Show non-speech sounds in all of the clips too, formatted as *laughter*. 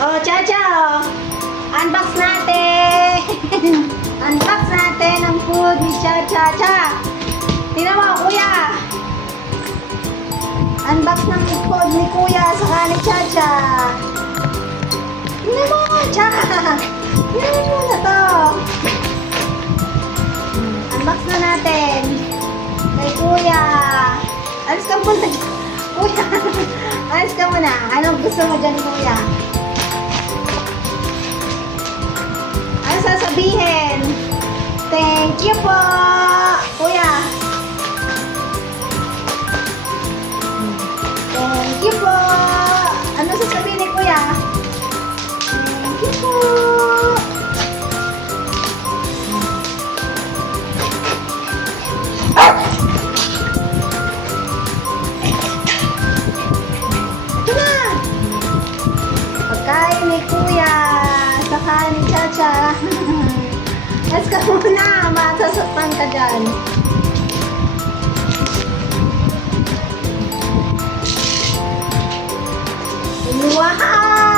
Oh, Chacha, oh. Unbox natin. *laughs* Unbox natin ang food ni Chacha. Cha. Tingnan mo, kuya. Unbox ng food ni kuya sa ni Chacha. Tingnan mo, Cha. *laughs* Tingnan mo na to. Unbox na natin. Kay kuya. Alis ka muna. *laughs* Kuya. Alis ka muna. Anong gusto mo dyan, kuya? Ano Thank you po, kuya. Thank you po. Ano sasabihin ni kuya? Thank you po. Na. Pagkain ni kuya. Saka ni Chacha. *laughs* Let's go muna. Matasaktan ka dyan. Wow!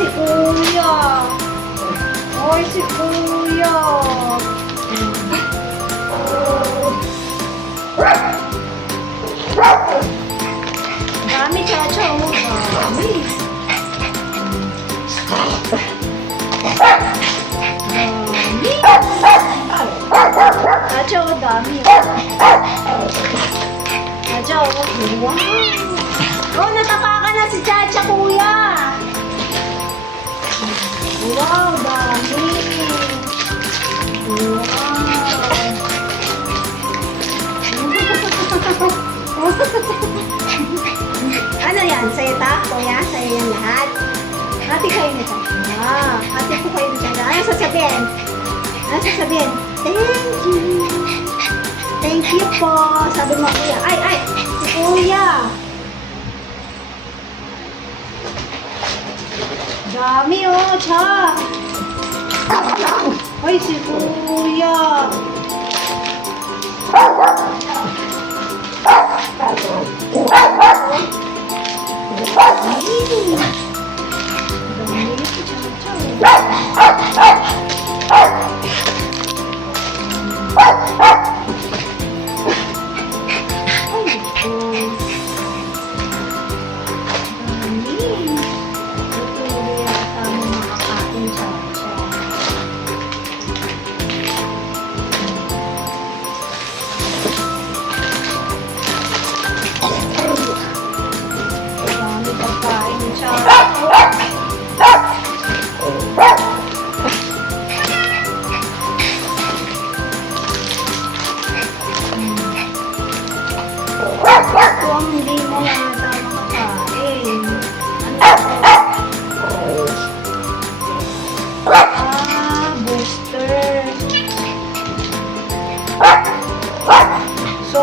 Si Kuya. Ay, si Kuya. Dami, Chacha. Oh, dami. Dami. Chacha, oh, dami. Chacha, oh, wow. Oh, natapakan na si Chacha, kayo nito. Ah, hati po kayo nito. Ano sasabihin? Thank you. Thank you po. Sabi mo, kuya. Ay, ay! Si kuya. Dami oh, cha. Ay, si kuya. Mm.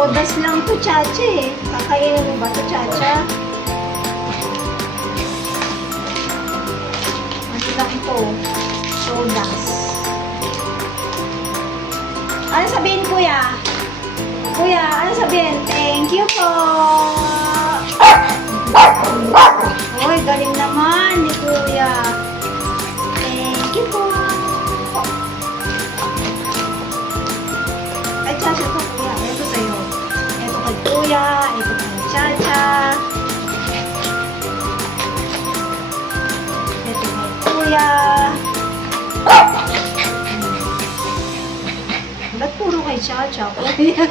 oras lang to, Chache. Eh. Kakainin mo ba to, Chacha? Ano lang to? Sodas. Ano sabihin, kuya? Kuya, ano sabihin? Thank you po! Hoy, galing naman ni kuya. Kay Chacha? *laughs* Kuya,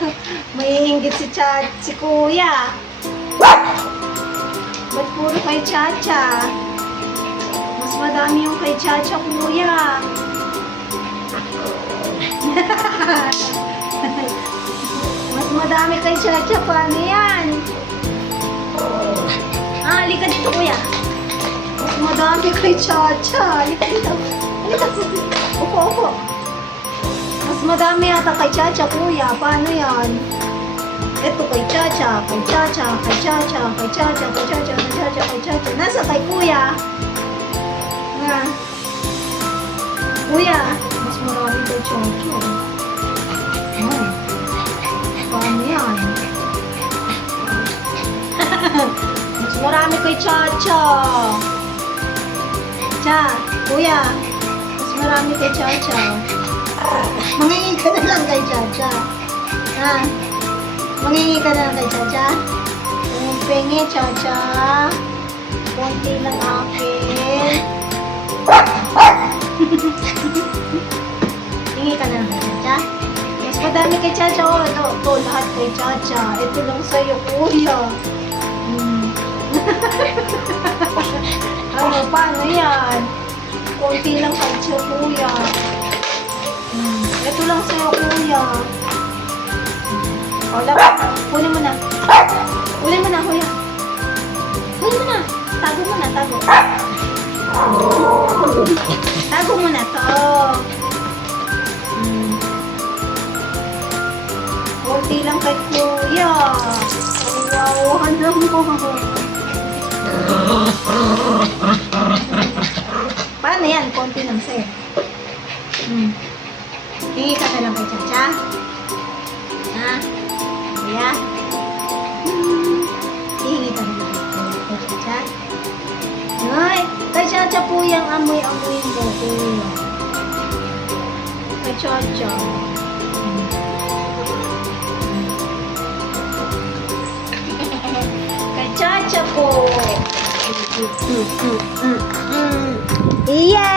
may inggit si Cha si Kuya. Ba't puro kay Chacha? Mas madami yung kay Chacha, Kuya. *laughs* Mas madami kay Chacha, paano yan? Ah, halika dito, Kuya. Mas madami kay Chacha. Halika dito. Madami yata kay Chacha, kuya. Paano yan? Ito kay Chacha, kay Chacha, kay Chacha, kay Chacha, kay Chacha, kay Chacha, kay Chacha. Nasa kay kuya. Nga. Kuya, mas marami kay Chacha. Ay. Paano yan? *laughs* mas marami kay Chacha. Cha, kuya. Mas marami kay Chacha. Mangingi ka na lang kay Chacha. Ha? Mangingi ka na lang kay Chacha. Pengi, Chacha. Konti lang akin. *laughs* Hingi ka na lang kay Chacha. Mas madami kay Chacha. Oh, ito, ito, lahat kay Chacha. Ito lang sa'yo, kuya. Hmm. *laughs* ano, paano yan? Konti lang kay Chacha, kuya. O, dapat. Kunin mo na. Kunin mo na, kuya. Kunin mo na. Tago mo na, tago. Tago mo na to. Hmm. Kunti lang kay kuya. Kawawa naman. Paano yan? Konti lang sa'yo. Hmm. Hingi ka na lang kay Chacha. Kay Chacha po yung amoy-amoy mo, kuya. Kay Chacha. *laughs* Hmm. kay Chacha po. Iya!